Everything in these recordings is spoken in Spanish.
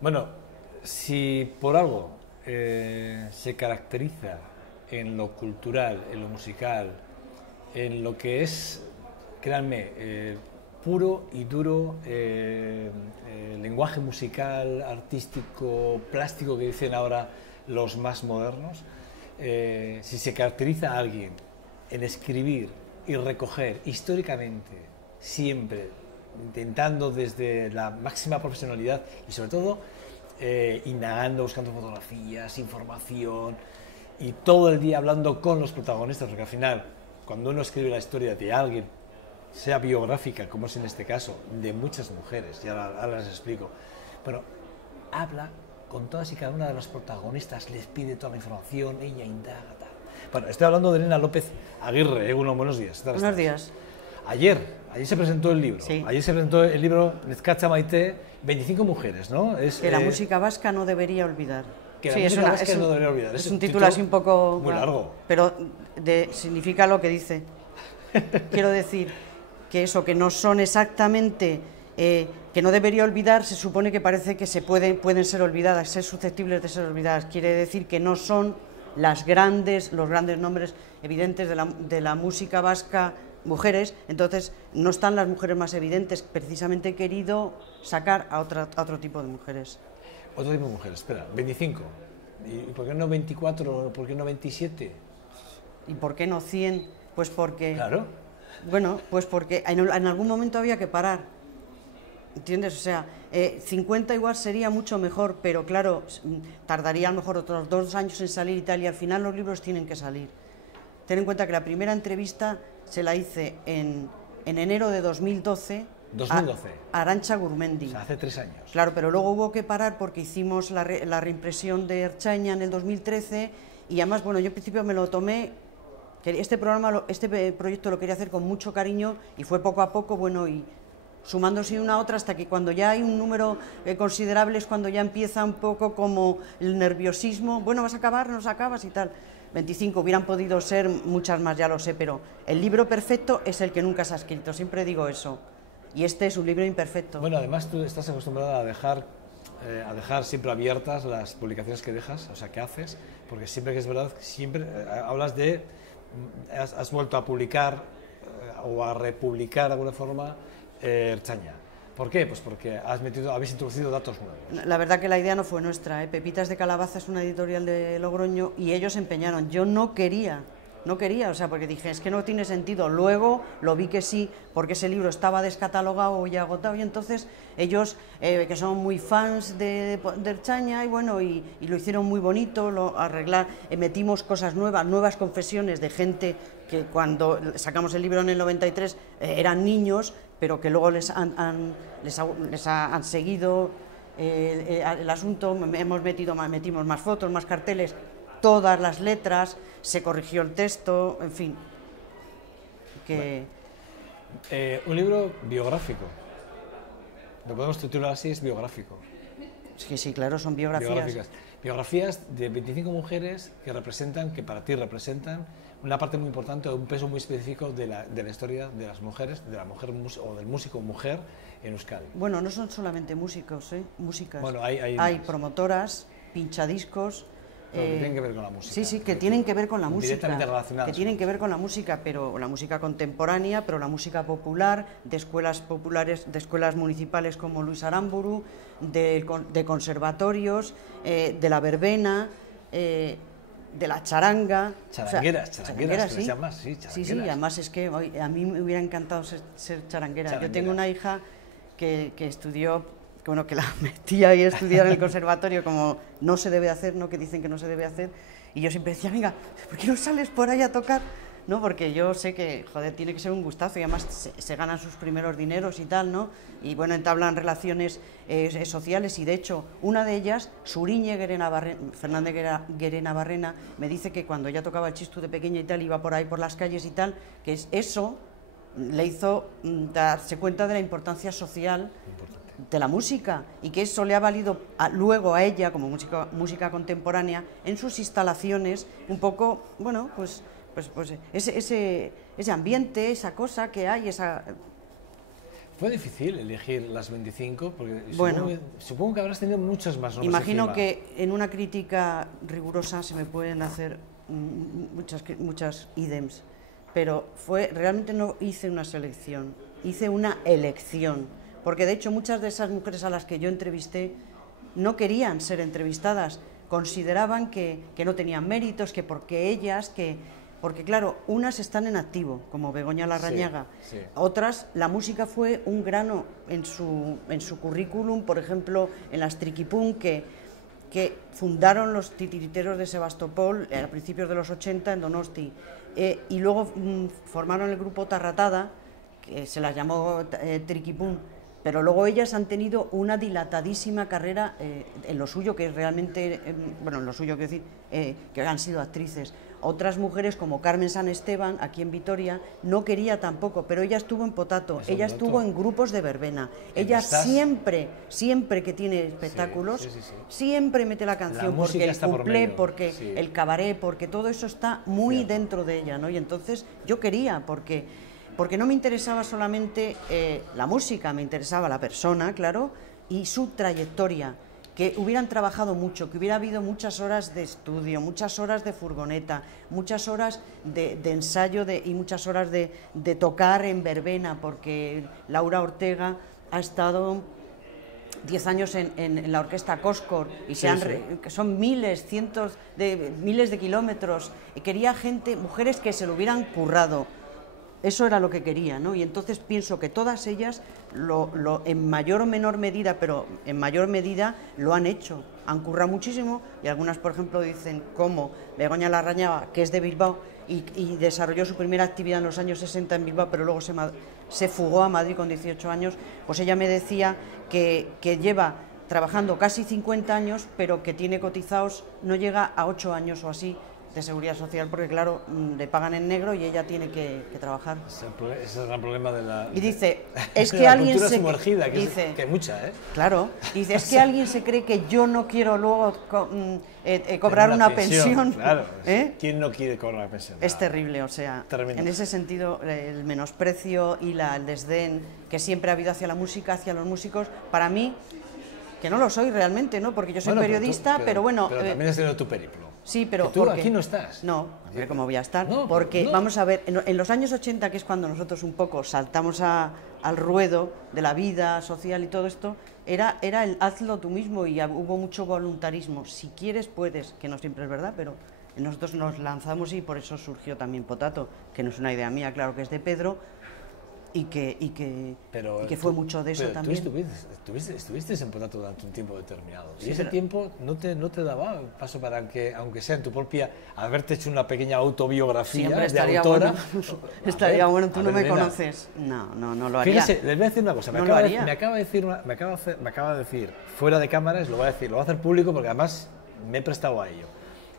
Bueno, si por algo se caracteriza en lo cultural, en lo musical, en lo que es, créanme, puro y duro lenguaje musical, artístico, plástico que dicen ahora los más modernos, si se caracteriza a alguien en escribir y recoger históricamente, siempre intentando desde la máxima profesionalidad y sobre todo indagando, buscando fotografías, información y todo el día hablando con los protagonistas, porque al final, cuando uno escribe la historia de alguien, sea biográfica, como es en este caso, de muchas mujeres, y ahora les explico, pero habla con todas y cada una de las protagonistas, les pide toda la información, ella indaga, tal. Bueno, estoy hablando de Elena López Aguirre, buenos días. Buenos días. Ayer se presentó el libro. Sí. Ayer se presentó el libro Nezkatza Maite, 25 mujeres, ¿no? Que la música vasca no debería olvidar. Que la música vasca no debería olvidar. Es un título así un poco... muy largo. Pero significa lo que dice. Quiero decir que eso, que no son exactamente... que no debería olvidar, se supone que parece que pueden ser olvidadas, ser susceptibles de ser olvidadas. Quiere decir que no son los grandes nombres evidentes de la música vasca, mujeres, entonces no están las mujeres más evidentes. Precisamente he querido sacar a otro tipo de mujeres. Otro tipo de mujeres, espera, 25. ¿Y por qué no 24? ¿Por qué no 27? ¿Y por qué no 100? Pues porque... Claro. Bueno, pues porque en algún momento había que parar, ¿entiendes? O sea, 50 igual sería mucho mejor, pero claro, tardaría a lo mejor otros 2 años en salir y tal, y al final los libros tienen que salir. Ten en cuenta que la primera entrevista se la hice en enero de 2012. A Arantxa Gurmendi. O sea, hace 3 años. Claro, pero luego hubo que parar porque hicimos la reimpresión de Ertzaina en el 2013 y además, bueno, yo en principio me lo tomé, que este proyecto lo quería hacer con mucho cariño y fue poco a poco, bueno, y sumándose una a otra hasta que cuando ya hay un número considerable es cuando ya empieza un poco como el nerviosismo, bueno, vas a acabar, no acabas y tal. 25 hubieran podido ser muchas más, ya lo sé, pero el libro perfecto es el que nunca se ha escrito, siempre digo eso. Y este es un libro imperfecto. Bueno, además tú estás acostumbrada a dejar siempre abiertas las publicaciones que dejas, o sea, que haces, porque siempre que es verdad, siempre hablas de... Has vuelto a publicar o a republicar de alguna forma Ertzaina. ¿Por qué? Pues porque habéis introducido datos nuevos. La verdad que la idea no fue nuestra, ¿eh? Pepitas de Calabaza es una editorial de Logroño y ellos se empeñaron. Yo no quería, o sea, porque dije, es que no tiene sentido. Luego lo vi que sí, porque ese libro estaba descatalogado y agotado, y entonces ellos, que son muy fans de Ertzaina, y bueno, y lo hicieron muy bonito, metimos cosas nuevas confesiones de gente que cuando sacamos el libro en el 93 eran niños, pero que luego les han seguido el asunto, metimos más fotos, más carteles, todas las letras, se corrigió el texto, en fin. Un libro biográfico. Lo podemos titular así, es biográfico. Sí, claro, son biografías. Biografías de 25 mujeres que para ti representan una parte muy importante, un peso muy específico de la historia de las mujeres, de la mujer o del músico mujer en Euskadi. Bueno, no son solamente músicos, músicas. Bueno, hay promotoras, pinchadiscos. Que tienen que ver con la música. Sí, que tienen que ver con la música. Directamente relacionadas. Que tienen que ver con la música, pero la música contemporánea, pero la música popular, de escuelas populares, de escuelas municipales como Luis Aramburu, de conservatorios, de la verbena, de la charanga. Charangueras, sí. Llamas, sí, charangueras. Sí, además es que a mí me hubiera encantado ser charanguera. Yo tengo una hija que estudió, que la metía ahí a estudiar en el conservatorio, como no se debe hacer, ¿no? Que dicen que no se debe hacer, y yo siempre decía, venga, ¿por qué no sales por ahí a tocar? ¿No? Porque yo sé que, joder, tiene que ser un gustazo, y además se ganan sus primeros dineros y tal, ¿no? Y bueno, entablan relaciones sociales, y de hecho, una de ellas, Suriñe Fernández Guerenabarrena, me dice que cuando ella tocaba el chistu de pequeña y tal, iba por ahí por las calles y tal, que eso le hizo darse cuenta de la importancia social de la música, y que eso le ha valido luego a ella, como música contemporánea, en sus instalaciones, un poco, bueno, pues ese ambiente, esa cosa que hay, Fue difícil elegir las 25, porque bueno, supongo que habrás tenido muchas más nombres. Imagino encima. que en una crítica rigurosa se me pueden hacer muchas ídems, pero realmente no hice una selección, hice una elección, porque de hecho muchas de esas mujeres a las que yo entrevisté no querían ser entrevistadas, consideraban que no tenían méritos, que porque ellas, porque claro, unas están en activo, como Begoña Larrañaga, sí. Otras, la música fue un grano en su currículum, por ejemplo, en las Triquipún, que fundaron los titiriteros de Sebastopol a principios de los 80 en Donosti, y luego formaron el grupo Tarratada, que se las llamó Triquipún, pero luego ellas han tenido una dilatadísima carrera en lo suyo, que es realmente, bueno, en lo suyo quiero decir, que han sido actrices. Otras mujeres como Carmen San Esteban, aquí en Vitoria, no quería tampoco, pero ella estuvo en Potato, ella estuvo en grupos de verbena. Ella siempre que tiene espectáculos, siempre mete la canción, porque el cuplé, porque el cabaret, porque todo eso está muy dentro de ella, ¿no? Y entonces yo quería, porque no me interesaba solamente la música, me interesaba la persona, claro, y su trayectoria, que hubieran trabajado mucho, que hubiera habido muchas horas de estudio, muchas horas de furgoneta, muchas horas de ensayo y muchas horas de tocar en verbena, porque Laura Ortega ha estado 10 años en la orquesta Coscor y que son miles de kilómetros, y quería mujeres que se lo hubieran currado. Eso era lo que quería, ¿no? Y entonces pienso que todas ellas, en mayor o menor medida, pero en mayor medida lo han hecho, han currado muchísimo, y algunas, por ejemplo, dicen como Begoña Larrañaga, que es de Bilbao, y desarrolló su primera actividad en los años 60 en Bilbao, pero luego se fugó a Madrid con 18 años, pues ella me decía que lleva trabajando casi 50 años, pero que tiene cotizados, no llega a 8 años o así, de seguridad social, porque claro, le pagan en negro y ella tiene que trabajar. Ese es el gran problema de la... Y dice, es que alguien cultura se... sumergida, dice, que hay mucha, ¿eh? Claro, dice, es que alguien se cree que yo no quiero luego cobrar una pensión. Claro, ¿eh? ¿Quién no quiere cobrar una pensión? Es terrible, o sea, en ese sentido, el menosprecio y el desdén que siempre ha habido hacia la música, hacia los músicos, para mí, que no lo soy realmente, ¿no? Porque yo soy periodista, pero bueno... Pero también has tenido tu periplo. Sí, pero tú aquí no estás. No, pero ¿cómo voy a estar? No, porque, no. Vamos a ver, en los años 80, que es cuando nosotros un poco saltamos al ruedo de la vida social y todo esto, era el hazlo tú mismo, y hubo mucho voluntarismo. Si quieres, puedes, que no siempre es verdad, pero nosotros nos lanzamos, y por eso surgió también Potato, que no es una idea mía, claro que es de Pedro, y que fue mucho de eso también. Tú estuviste en Potato durante un tiempo determinado, y ese tiempo no te daba paso para que, aunque sea en tu propia, haberte hecho una pequeña autobiografía de autora. Bueno. Estaría bueno, tú no me conoces. No lo haría. Fíjese, les voy a decir una cosa, me acaba de decir, fuera de cámaras, lo voy a hacer público porque además me he prestado a ello.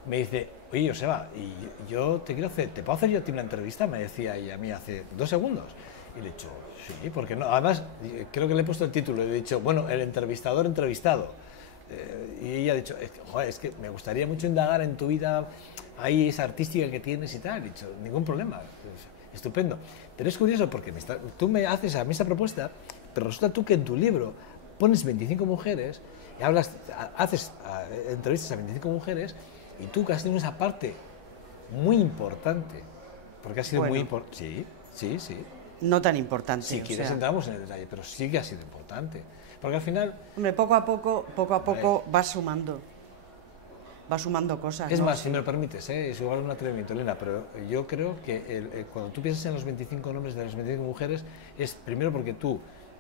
Me dice, oye, Joseba, y yo te puedo hacer yo a ti una entrevista, me decía ella a mí hace 2 segundos. Y le he dicho, sí, ¿por qué no? Además, creo que le he puesto el título, le he dicho, bueno, el entrevistador entrevistado. Y ella ha dicho, joder, es que me gustaría mucho indagar en tu vida, ahí esa artística que tienes y tal. He dicho, ningún problema, estupendo. Pero es curioso porque tú me haces a mí esa propuesta, pero resulta tú que en tu libro pones 25 mujeres, y haces entrevistas a 25 mujeres, y tú que has tenido esa parte muy importante, porque ha sido muy importante. Sí. No tan importante. Si quieres entramos en el detalle, pero sí que ha sido importante. Porque al final... Hombre, poco a poco vas sumando cosas. Es más, si me lo permites, es igual un atrevimiento, Elena, pero yo creo que cuando tú piensas en los 25 nombres de las 25 mujeres, es primero porque tú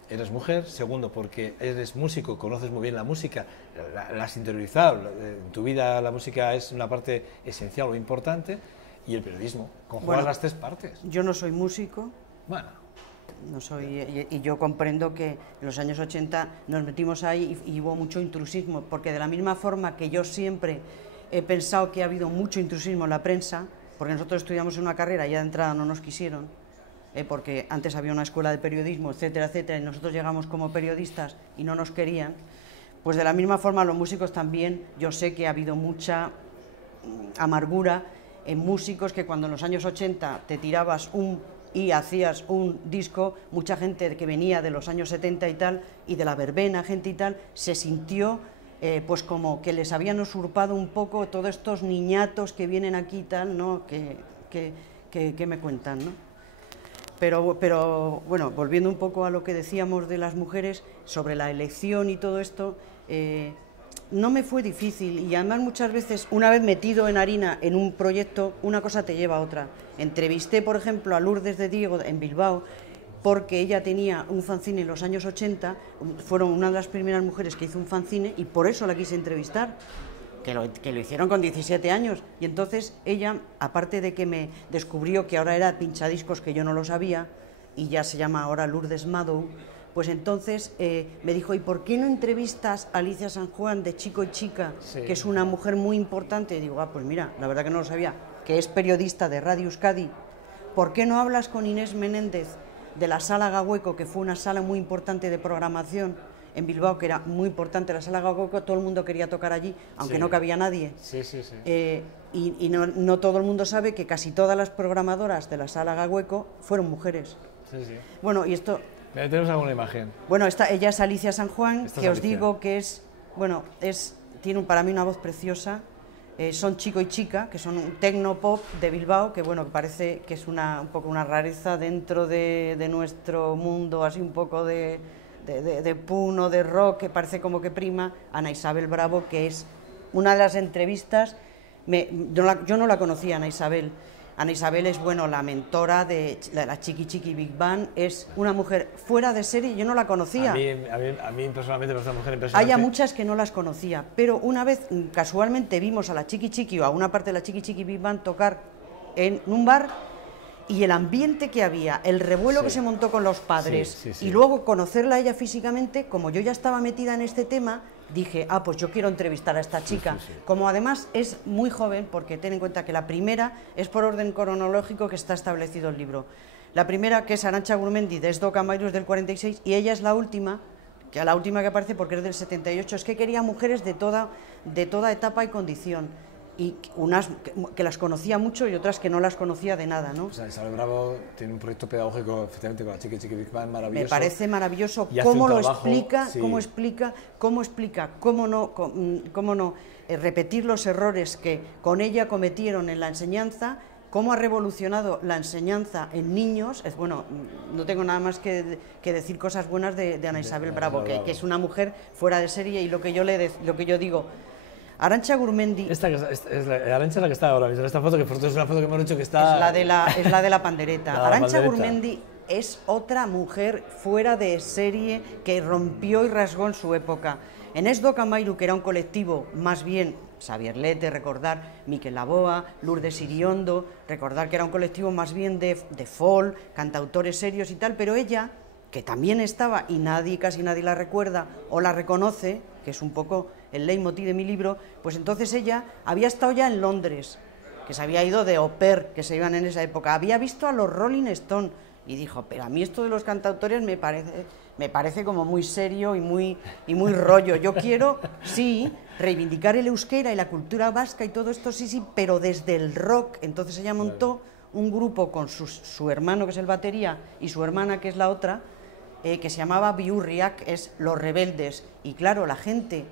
eres mujer, segundo porque eres músico, conoces muy bien la música, la has interiorizado, en tu vida la música es una parte esencial o importante, y el periodismo, conjugar las 3 partes. Yo no soy músico. Bueno. No soy, y yo comprendo que en los años 80 nos metimos ahí y hubo mucho intrusismo, porque de la misma forma que yo siempre he pensado que ha habido mucho intrusismo en la prensa, porque nosotros estudiamos una carrera y ya de entrada no nos quisieron, porque antes había una escuela de periodismo, etcétera, etcétera, y nosotros llegamos como periodistas y no nos querían, pues de la misma forma los músicos también, yo sé que ha habido mucha amargura en músicos que cuando en los años 80 te tirabas y hacías un disco, mucha gente que venía de los años 70 y tal, y de la verbena, gente y tal, se sintió pues como que les habían usurpado un poco todos estos niñatos que vienen aquí y tal, ¿no? que me cuentan, ¿no? Pero bueno, volviendo un poco a lo que decíamos de las mujeres, sobre la elección y todo esto, no me fue difícil, y además muchas veces, una vez metido en harina en un proyecto, una cosa te lleva a otra. Entrevisté, por ejemplo, a Lourdes de Diego en Bilbao, porque ella tenía un fanzine en los años 80, fueron una de las primeras mujeres que hizo un fanzine, y por eso la quise entrevistar, que lo hicieron con 17 años, y entonces ella, aparte de que me descubrió que ahora era pinchadiscos, que yo no lo sabía, y ya se llama ahora Lourdes Madow, pues entonces me dijo, ¿y por qué no entrevistas a Alicia San Juan de Chico y Chica, sí, que es una mujer muy importante? Y digo, pues mira, la verdad que no lo sabía, que es periodista de Radio Euskadi. ¿Por qué no hablas con Inés Menéndez de la Sala Gahueco, que fue una sala muy importante de programación en Bilbao, que era muy importante la Sala Gahueco, todo el mundo quería tocar allí, aunque no cabía nadie? Sí, sí, sí. Y no todo el mundo sabe que casi todas las programadoras de la Sala Gahueco fueron mujeres. Sí, sí. Bueno, y esto... ¿Tenemos alguna imagen? Bueno, ella es Alicia San Juan, que os Alicia. digo que es, bueno, tiene para mí una voz preciosa. Son Chico y Chica, que son un tecnopop de Bilbao, que bueno, que parece que es un poco una rareza dentro de nuestro mundo, así un poco de puno, de rock, que parece como que prima. Ana Isabel Bravo, que es una de las entrevistas, yo no la conocía, Ana Isabel. Ana Isabel es, bueno, la mentora de la Chiqui Chiqui Big Band, es una mujer fuera de serie, yo no la conocía. A mí personalmente es una mujer impresionante. Hay muchas que no las conocía, pero una vez casualmente vimos a la Chiqui Chiqui o a una parte de la Chiqui Chiqui Big Band tocar en un bar, y el ambiente que había, el revuelo que se montó con los padres, y luego conocerla a ella físicamente, como yo ya estaba metida en este tema, dije, pues yo quiero entrevistar a esta chica. Como además es muy joven, porque ten en cuenta que la primera es por orden cronológico que está establecido el libro. La primera, que es Arantxa Gurmendi, de Esdo Camairu, es del 46, y ella es la última que aparece porque es del 78, es que quería mujeres de toda etapa y condición. Y unas que las conocía mucho y otras que no las conocía de nada, ¿no? O sea, Isabel Bravo tiene un proyecto pedagógico, efectivamente, con la Chiqui Chiqui Big Band maravilloso. Me parece maravilloso cómo lo explica, cómo explica, cómo no repetir los errores que con ella cometieron en la enseñanza, cómo ha revolucionado la enseñanza en niños. Bueno, no tengo nada más que decir cosas buenas de Ana Isabel Bravo, que es una mujer fuera de serie, y lo que yo digo... Arantxa Gurmendi... Arantxa la que está ahora mismo en esta foto, que es una foto que hemos dicho que está... Es la de la pandereta. Arantxa Gurmendi es otra mujer fuera de serie que rompió y rasgó en su época. En Esdo Camairu, que era un colectivo más bien, Xavier Lete, recordar Miquel Laboa, Lourdes Iriondo, recordar que era un colectivo más bien de folk, cantautores serios y tal, pero ella, que también estaba, y casi nadie la recuerda o la reconoce, que es un poco el leitmotiv de mi libro, pues entonces ella había estado ya en Londres, que se había ido de au pair, que se iban en esa época, había visto a los Rolling Stone, y dijo, pero a mí esto de los cantautores me parece como muy serio y muy rollo. Yo quiero, sí, reivindicar el euskera y la cultura vasca y todo esto, sí, pero desde el rock. Entonces ella montó un grupo con su hermano, que es el batería, y su hermana, que es la otra, que se llamaba Biurriak, es Los Rebeldes. Y claro, la gente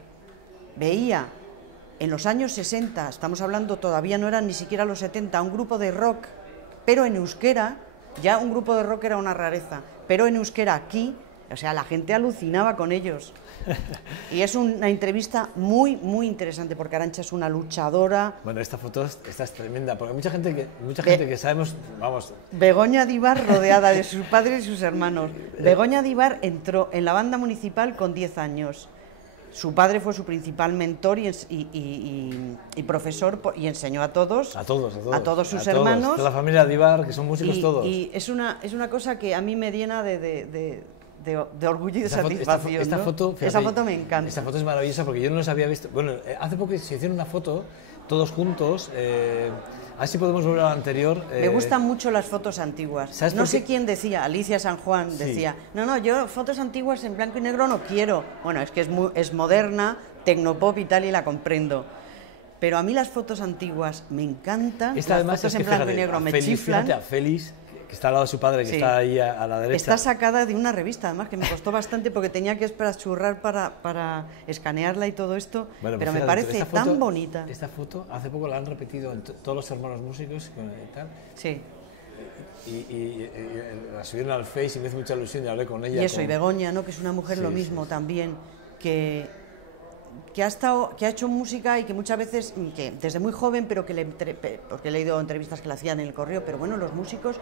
veía en los años 60, estamos hablando, todavía no eran ni siquiera los 70, un grupo de rock, pero en euskera, ya un grupo de rock era una rareza, pero en euskera aquí, o sea, la gente alucinaba con ellos. Y es una entrevista muy interesante, porque Arantxa es una luchadora. Bueno, esta foto es tremenda, porque mucha gente que sabemos, vamos... Begoña Dibar rodeada de sus padres y sus hermanos. Begoña Dibar entró en la banda municipal con 10 años. Su padre fue su principal mentor y profesor, y enseñó a todos sus hermanos. Toda la familia Dibar, que son músicos todos. Y es una cosa que a mí me llena de orgullo y de satisfacción. Esa foto me encanta. Esta foto es maravillosa porque yo no los había visto. Bueno, hace poco se hicieron una foto, todos juntos. A ver si podemos volver a la anterior. Me gustan mucho las fotos antiguas. No sé quién decía, Alicia San Juan decía, no, yo fotos antiguas en blanco y negro no quiero. Bueno, es que es moderna, tecnopop y tal, y la comprendo. Pero a mí las fotos antiguas me encantan, las fotos en blanco y negro me chiflan. Fíjate a Félix, que está al lado de su padre, que está ahí a la derecha. Está sacada de una revista, además, que me costó bastante porque tenía que churrar para escanearla y todo esto, bueno, pero me parece tan bonita. Esta foto hace poco la han repetido en todos los hermanos músicos y tal. Sí. Y la subieron al Face y me hizo mucha ilusión y hablé con ella. Y eso, y Begoña, ¿no? Que es una mujer lo mismo también, que ha hecho música y que muchas veces, que desde muy joven, pero porque he leído entrevistas que le hacían en el correo, pero bueno, los músicos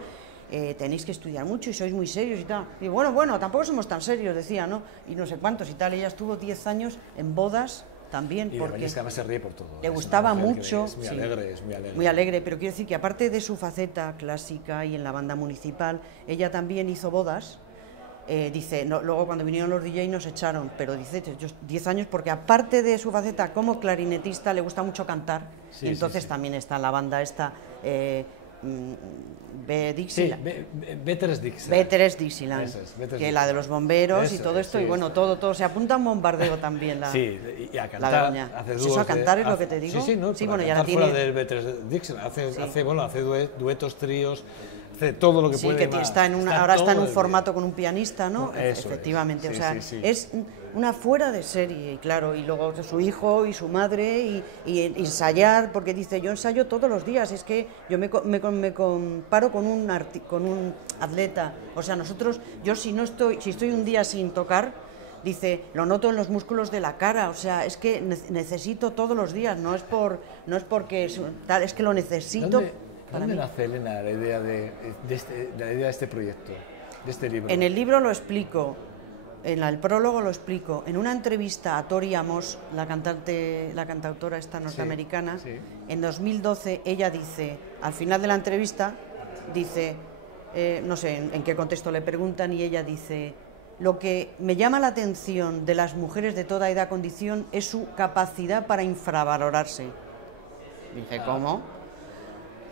tenéis que estudiar mucho y sois muy serios y tal. Y bueno, tampoco somos tan serios, decía, ¿no? Y no sé cuántos y tal. Ella estuvo 10 años en bodas también, y porque además se ríe por todo. Le gustaba mucho. Es muy alegre, es muy alegre. Muy alegre, pero quiero decir que aparte de su faceta clásica y en la banda municipal, ella también hizo bodas. Dice, no, luego cuando vinieron los DJ nos echaron, pero dice, yo 10 años, porque aparte de su faceta como clarinetista, le gusta mucho cantar, y entonces también está en la banda esta, Dixieland. Veterans Dixieland. Veterans Dixieland, que la de los bomberos y todo esto, y bueno, todo, se apunta a un bombardeo también sí, y a cantar, hace dúos. ¿Eso a cantar es lo que te digo? Sí, bueno, ya tiene... fuera del Veterans Dixieland, hace duetos, tríos, hace todo lo que puede. Sí, que ahora está en un formato con un pianista, ¿no? Efectivamente, o sea, es una fuera de serie, y claro, y luego su hijo y su madre, y ensayar, porque dice, yo ensayo todos los días, es que yo me comparo con un atleta, o sea, yo si estoy un día sin tocar, dice, lo noto en los músculos de la cara, o sea, es que necesito todos los días, no es porque es que lo necesito. ¿Dónde nace, Elena, la idea de este proyecto, de este libro? En el libro lo explico, en el prólogo lo explico. En una entrevista a Tori Amos, la cantautora esta norteamericana, en 2012 ella dice, al final de la entrevista, dice, no sé en qué contexto le preguntan, y ella dice, lo que me llama la atención de las mujeres de toda edad, condición, es su capacidad para infravalorarse. Dije, ¿cómo?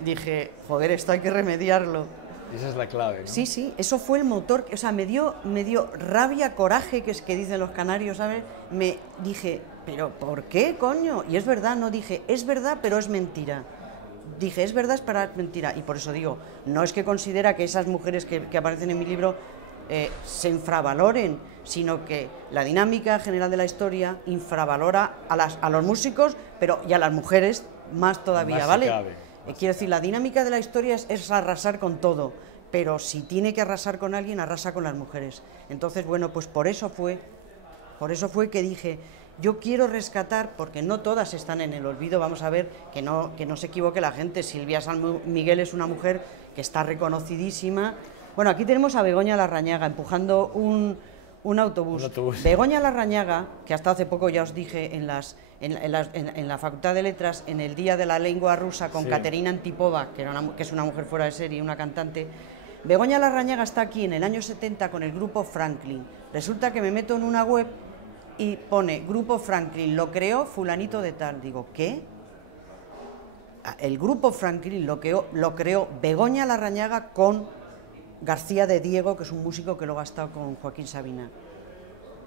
Dije, joder, esto hay que remediarlo. Esa es la clave, ¿no? Sí, eso fue el motor, o sea, me dio rabia, coraje, que es que dicen los canarios, ¿sabes? Me dije, ¿pero por qué, coño? Y es verdad, no dije, es verdad, pero es mentira. Dije, es verdad, es mentira. Y por eso digo, no es que considera que esas mujeres que aparecen en mi libro se infravaloren, sino que la dinámica general de la historia infravalora a los músicos, pero y a las mujeres más todavía, ¿vale? Quiero decir, la dinámica de la historia es arrasar con todo, pero si tiene que arrasar con alguien, arrasa con las mujeres. Entonces, bueno, pues por eso fue que dije, yo quiero rescatar, porque no todas están en el olvido, vamos a ver, que no se equivoque la gente. Silvia San Miguel es una mujer que está reconocidísima. Bueno, aquí tenemos a Begoña Larrañaga empujando un autobús. Begoña Larrañaga, que hasta hace poco ya os dije en la Facultad de Letras, en el Día de la Lengua Rusa, con Katerina Antipova, que es una mujer fuera de serie, una cantante. Begoña Larrañaga está aquí en el año 70 con el Grupo Franklin. Resulta que me meto en una web y pone Grupo Franklin, lo creó fulanito de tal. Digo, ¿qué? El Grupo Franklin lo creó Begoña Larrañaga con García de Diego, que es un músico que luego ha estado con Joaquín Sabina.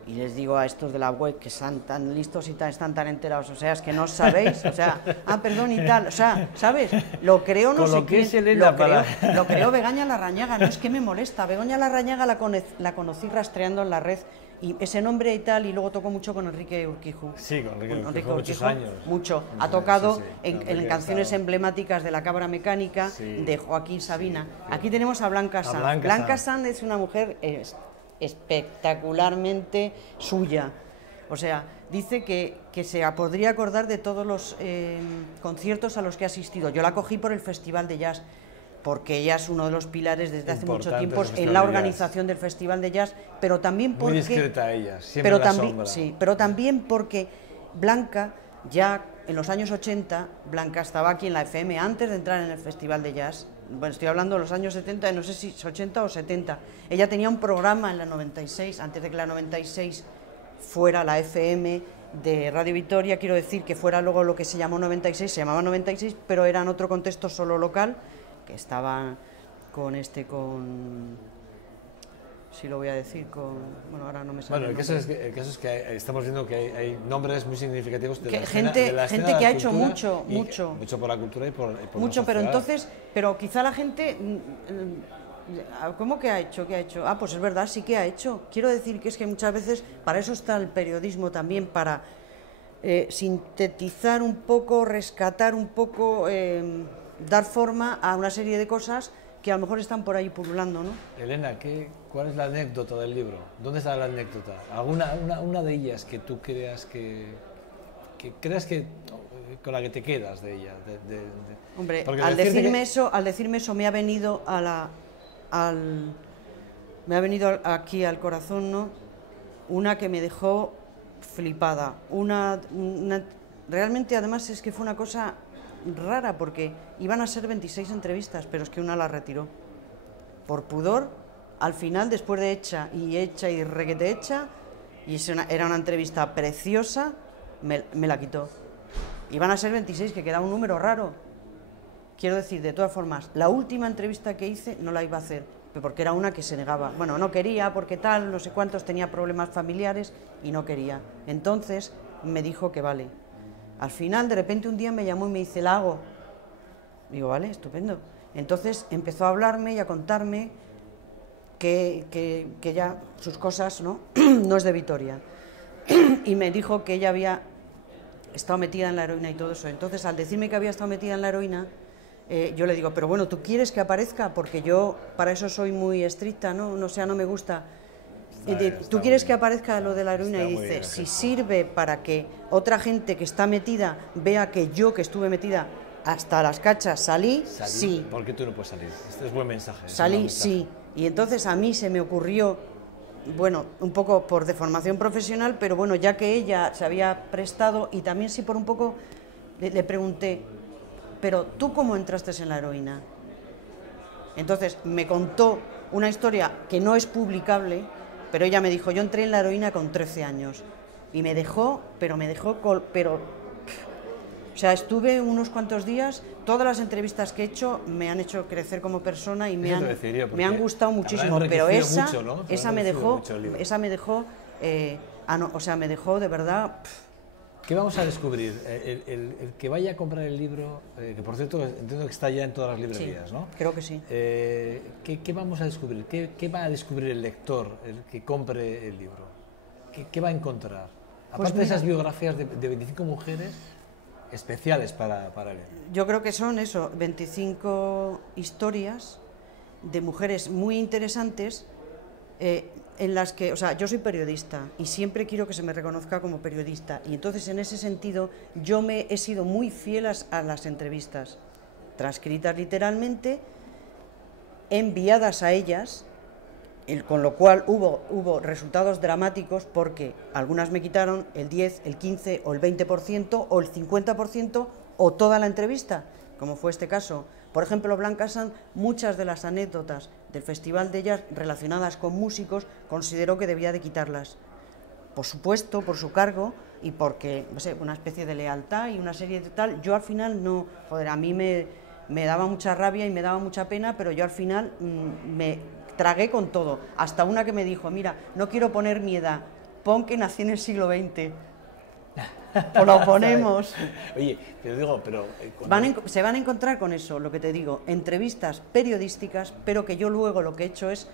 Y les digo a estos de la web, que están tan listos y están tan enterados, o sea, es que no sabéis, o sea, perdón y tal, o sea, ¿sabes? Lo creo no sé quién, lo creó Begoña Larrañaga, no es que me molesta. Begoña Larrañaga la conocí rastreando en la red, y ese nombre y tal, y luego tocó mucho con Enrique Urquijo. Sí, con Enrique Urquijo, muchos años. Mucho. Ha tocado en canciones emblemáticas de La Cabra Mecánica, de Joaquín Sabina. Aquí tenemos a Blanca Sanz. Blanca Sanz es una mujer espectacularmente suya. O sea, dice que se podría acordar de todos los conciertos a los que ha asistido. Yo la cogí por el Festival de Jazz, porque ella es uno de los pilares desde hace mucho tiempo en la organización del Festival de Jazz, pero también porque... Muy discreta ella, siempre en la sombra. Sí, pero también porque Blanca, ya en los años 80, Blanca estaba aquí en la FM antes de entrar en el Festival de Jazz. Bueno, estoy hablando de los años 70, no sé si es 80 o 70. Ella tenía un programa en la 96, antes de que la 96 fuera la FM de Radio Vitoria, quiero decir que fuera luego lo que se llamó 96, se llamaba 96, pero era en otro contexto solo local, que estaba sí lo voy a decir, bueno, ahora no me sale. Bueno, el caso es que estamos viendo que hay nombres muy significativos de gente que ha hecho mucho por la cultura y por mucho, la pero quizá la gente ¿Cómo que ha hecho? ¿Qué ha hecho? Ah, pues es verdad, sí que ha hecho. Quiero decir que es que muchas veces, para eso está el periodismo también, para sintetizar un poco, rescatar un poco, dar forma a una serie de cosas que a lo mejor están por ahí pululando, ¿no? Elena, ¿cuál es la anécdota del libro? ¿Dónde está la anécdota? Una de ellas que tú creas que con la que te quedas de ella. Hombre, al decirme eso me ha venido aquí al corazón, ¿no? Una que me dejó flipada. Realmente, además, es que fue una cosa rara, porque iban a ser 26 entrevistas, pero es que una la retiró. Por pudor, al final, después de hecha y requete hecha, y era una entrevista preciosa, me la quitó. Iban a ser 26, que quedaba un número raro. Quiero decir, de todas formas, la última entrevista que hice no la iba a hacer, porque era una que se negaba. Bueno, no quería, porque tal, no sé cuántos, tenía problemas familiares y no quería. Entonces me dijo que vale. Al final, de repente, un día me llamó y me dice, la hago. Digo, vale, estupendo. Entonces empezó a hablarme y a contarme que ya sus cosas, ¿no? No es de Vitoria. Y me dijo que ella había estado metida en la heroína y todo eso. Entonces, al decirme que había estado metida en la heroína, yo le digo, pero bueno, ¿tú quieres que aparezca? Porque yo para eso soy muy estricta, ¿no? No me gusta. ¿Tú quieres que aparezca lo de la heroína? Y dice, si sirve para que otra gente que está metida vea que yo, que estuve metida hasta las cachas, salí, sí. ¿Por qué tú no puedes salir? Este es buen mensaje. Salí, sí. Y entonces a mí se me ocurrió, bueno, un poco por deformación profesional, pero bueno, ya que ella se había prestado, y también sí por un poco, le pregunté, pero ¿tú cómo entraste en la heroína? Entonces me contó una historia que no es publicable, pero ella me dijo, yo entré en la heroína con 13 años, y me dejó, o sea, estuve unos cuantos días, todas las entrevistas que he hecho me han hecho crecer como persona y me han gustado muchísimo, pero esa me dejó, o sea, me dejó de verdad. ¿Qué vamos a descubrir? El que vaya a comprar el libro, que por cierto entiendo que está ya en todas las librerías, sí, ¿no? Creo que sí. ¿Qué vamos a descubrir? ¿Qué va a descubrir el lector, el que compre el libro? ¿Qué va a encontrar? Aparte de esas biografías de 25 mujeres especiales para él. Yo creo que son 25 historias de mujeres muy interesantes, en las que, o sea, yo soy periodista y siempre quiero que se me reconozca como periodista, y entonces en ese sentido yo he sido muy fiel a las entrevistas, transcritas literalmente, enviadas a ellas, con lo cual hubo resultados dramáticos, porque algunas me quitaron el 10, el 15 o el 20% o el 50% o toda la entrevista, como fue este caso. Por ejemplo, Blanca Sanz, muchas de las anécdotas del Festival de Jazz relacionadas con músicos, consideró que debía de quitarlas. Por supuesto, por su cargo y porque, no sé, una especie de lealtad y una serie de tal. Yo al final no, a mí me daba mucha rabia y me daba mucha pena, pero yo al final me tragué con todo. Hasta una que me dijo, mira, no quiero poner mi edad, pon que nací en el siglo XX. O lo ponemos. Oye, te digo, pero... Se van a encontrar con eso, lo que te digo, entrevistas periodísticas, pero que yo luego lo que he hecho es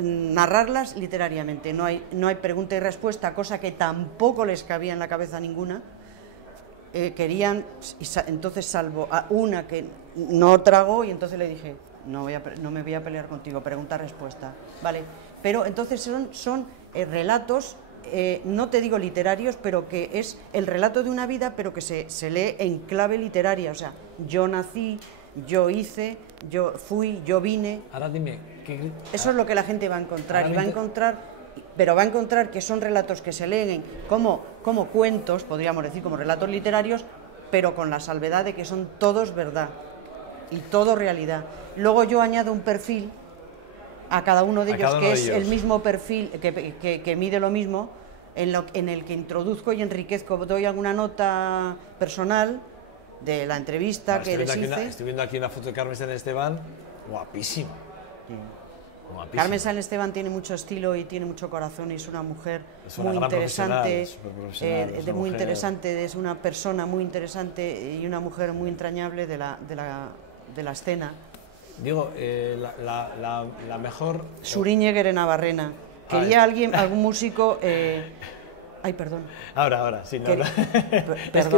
narrarlas literariamente. No hay pregunta y respuesta, cosa que tampoco les cabía en la cabeza ninguna. Querían, entonces salvo a una que no tragó, y entonces le dije, no me voy a pelear contigo, pregunta-respuesta. Vale, pero entonces son relatos... no te digo literarios, pero que es el relato de una vida, pero que se lee en clave literaria. O sea, yo nací, yo hice, yo fui, yo vine. Ahora dime, eso es lo que la gente va a encontrar, pero va a encontrar que son relatos que se leen como cuentos, podríamos decir, como relatos literarios, pero con la salvedad de que son todos verdad y todo realidad. Luego yo añado un perfil a cada uno de ellos, que es el mismo perfil, que mide lo mismo, en el que introduzco y enriquezco, doy alguna nota personal de la entrevista que les hice. Estoy viendo aquí una foto de Carmen San Esteban, guapísima. Sí. Carmen San Esteban tiene mucho estilo y tiene mucho corazón, y es una mujer muy interesante, es una persona muy interesante y una mujer muy entrañable de la escena. Digo, la mejor... Suriñe Navarrena. Quería algún músico... Ay, perdón. Ahora, sí, no. Es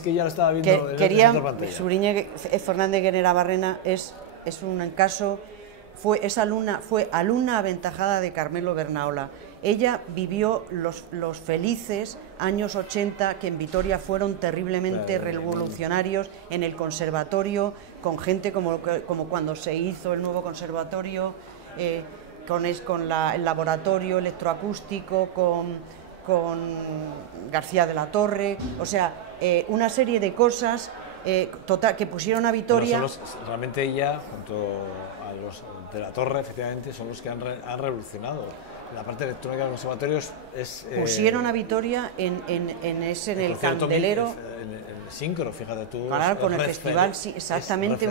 que ya lo estaba viendo, quería Suriñe Fernández Navarrena es un caso... Fue alumna aventajada de Carmelo Bernaola. Ella vivió los felices años 80 que en Vitoria fueron terriblemente revolucionarios en el conservatorio, con gente como cuando se hizo el nuevo conservatorio, con el laboratorio electroacústico, con García de la Torre, o sea, una serie de cosas que pusieron a Vitoria... Bueno, realmente ella, junto a los de la Torre, efectivamente, son los que han revolucionado. La parte electrónica de los conservatorios pusieron a Vitoria en el Candelero. El Sincro, fíjate tú. Claro, con el festival, sí, exactamente.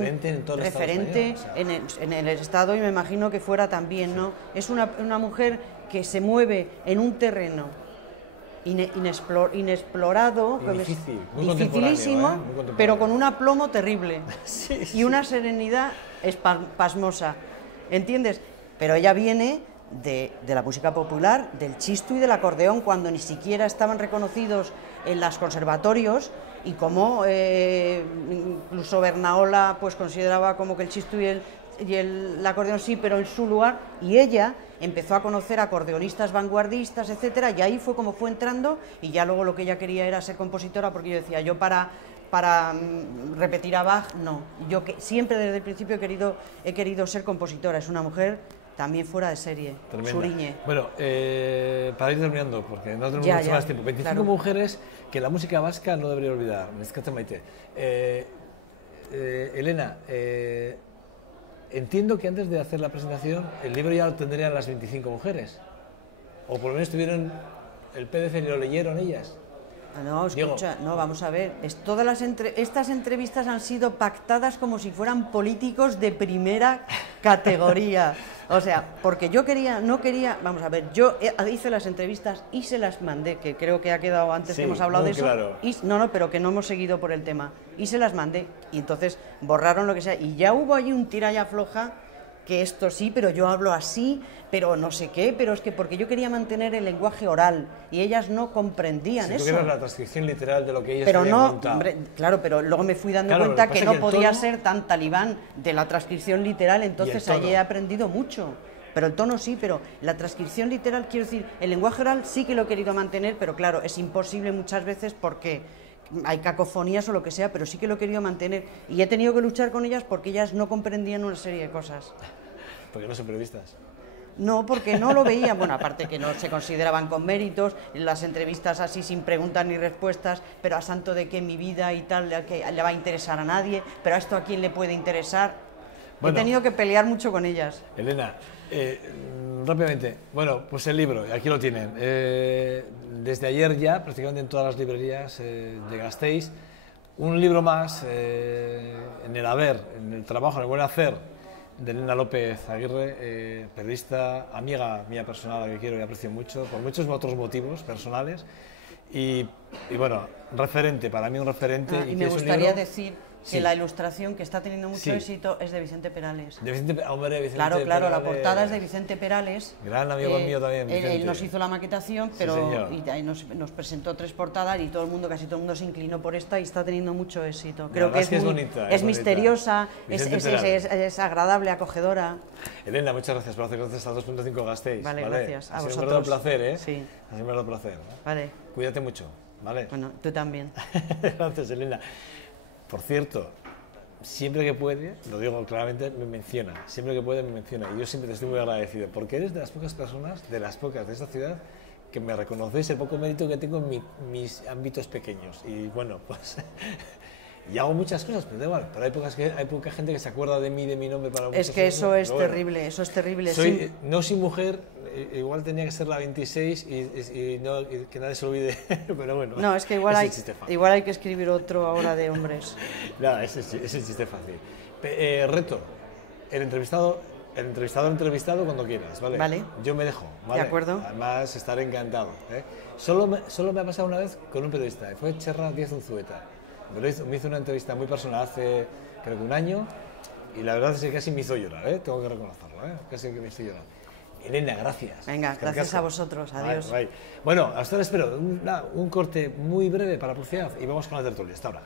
Referente en el Estado y me imagino que fuera también, ¿no? Es una mujer que se mueve en un terreno inexplorado, dificilísimo, pero con un aplomo terrible y una serenidad pasmosa, ¿entiendes? Pero ella viene de la música popular, del chistu y del acordeón, cuando ni siquiera estaban reconocidos en los conservatorios, y como incluso Bernaola pues consideraba como que el chistu y el acordeón sí, pero en su lugar, y ella empezó a conocer acordeonistas vanguardistas, etcétera, y ahí fue como fue entrando, y ya luego lo que ella quería era ser compositora, porque yo decía, yo para repetir a Bach, no. Yo siempre desde el principio he querido ser compositora. Es una mujer también fuera de serie. Tremenda. Suriñe. Bueno, para ir terminando, porque no tenemos mucho más tiempo. 25 mujeres que la música vasca no debería olvidar. Maite. Elena, entiendo que antes de hacer la presentación el libro ya lo tendrían las 25 mujeres. O por lo menos tuvieron el PDF y lo leyeron ellas. No, escucha, no, vamos a ver. Estas entrevistas han sido pactadas como si fueran políticos de primera categoría. O sea, porque vamos a ver, yo hice las entrevistas y se las mandé, que creo que ha quedado antes, que hemos hablado de eso. Claro. Pero que no hemos seguido por el tema. Y se las mandé. Y entonces borraron lo que sea. Y ya hubo allí un tira y afloja, que esto sí, pero yo hablo así, pero no sé qué, pero es que porque yo quería mantener el lenguaje oral y ellas no comprendían eso. Tú querías la transcripción literal de lo que ellas pero habían no, contado. Hombre, claro, pero luego me fui dando cuenta que no podía ser tan talibán de la transcripción literal, entonces allí he aprendido mucho. Pero el tono sí, pero la transcripción literal, quiero decir, el lenguaje oral sí que lo he querido mantener, pero claro, es imposible muchas veces porque hay cacofonías o lo que sea, pero sí que lo he querido mantener y he tenido que luchar con ellas porque ellas no comprendían una serie de cosas. Porque no son periodistas. No, porque no lo veían, bueno, aparte que no se consideraban con méritos, las entrevistas así sin preguntas ni respuestas, pero a santo de que mi vida y tal, que le va a interesar a nadie, pero a esto a quién le puede interesar. Bueno, he tenido que pelear mucho con ellas. Elena, rápidamente, bueno, pues el libro, aquí lo tienen. Desde ayer ya, prácticamente en todas las librerías de Gasteiz, un libro más en el haber, en el trabajo, en el buen hacer, de Elena López Aguirre, periodista, amiga mía personal, a la que quiero y aprecio mucho, por muchos otros motivos personales, y bueno, referente, para mí un referente. Y me gustaría decir que la ilustración que está teniendo mucho éxito es de Vicente Perales. De Vicente Perales. Claro, la portada es de Vicente Perales. Gran amigo mío también, Vicente. Él nos hizo la maquetación, pero nos presentó 3 portadas y casi todo el mundo se inclinó por esta y está teniendo mucho éxito. Creo que es bonita. Es misteriosa, es agradable, acogedora. Elena, muchas gracias por hacer estas 2.5 Gasteiz. Vale, gracias. A vosotros. Ha sido un verdadero placer, ¿eh? Sí. Ha sido un verdadero placer. Vale. Cuídate mucho, ¿vale? Bueno, tú también. Gracias, Elena. Por cierto, siempre que puede, lo digo claramente, me menciona. Siempre que puede me menciona. Y yo siempre te estoy muy agradecido, porque eres de las pocas personas, de esta ciudad, que me reconocéis el poco mérito que tengo en mis ámbitos pequeños. Y bueno, pues... y hago muchas cosas, pero da igual. Pero hay poca gente que se acuerda de mí, de mi nombre para muchas cosas. Es que eso es terrible, eso es terrible. No soy mujer, igual tenía que ser la 26 y que nadie se olvide, pero bueno. No, es que igual hay que escribir otro ahora de hombres. Nada, ese es el chiste fácil. Reto, el entrevistado cuando quieras, ¿vale? Vale. Yo me dejo, ¿vale? De acuerdo. Además, estaré encantado, ¿eh? Solo me ha pasado una vez con un periodista, y fue Txerra Díaz Unzueta. Me hizo una entrevista muy personal hace, creo que un año, Y la verdad es que casi me hizo llorar, ¿eh? Tengo que reconocerlo, ¿eh? Casi que me hizo llorar. Elena, gracias. Venga, gracias a vosotros. Adiós. Bye, bye. Bueno, hasta ahora espero un corte muy breve para publicidad y vamos con la tertulia. Hasta ahora.